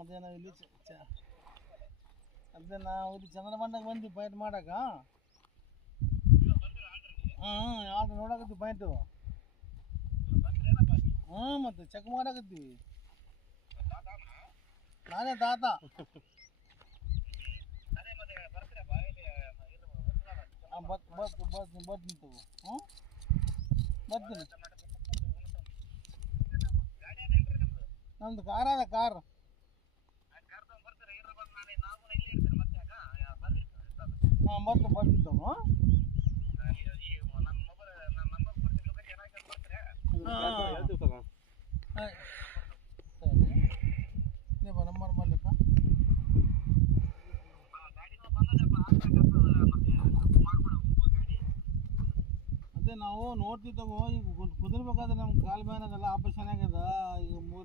ಅದೇ ನಾವು ಇಲ್ಲಿ ಅದೇ ನಾವು ಇಲ್ಲಿ ಚಂದ್ರಮಂಡಕ್ಕೆ ಬಂದ್ವಿ ಪಾಯಿಂಟ್ ಮಾಡಕ್ಕೆ. ಯಾವ್ದು ನೋಡಕತ್ತೀವಿ ಪಾಯಿಂಟು. ಮತ್ತೆ ಚೆಕ್ ಮಾಡಕತ್ತೀವಿ. ನಾನೇ ತಾತ. ಬರ್ತೀನಿ ತಗೋ. ಬರ್ತೀನಿ. ನಮ್ದು ಕಾರ್ ಅದ ಕಾರ್. ಬರ್ತೀನಿ ತಗೋ. ನಂಬರ್ ಮಾಡಲಿಪ್ಪ. ಅದೇ ನಾವು ನೋಡ್ತೀವಿ ತಗೋ. ಈಗ ಕುದುರ್ಬೇಕಾದ್ರೆ ನಮ್ಗೆ ಕಾಲು ಬ್ಯಾನ್ ಅದಲ್ಲ, ಆಪರೇಷನ್ ಆಗ್ಯದ ಈಗ 3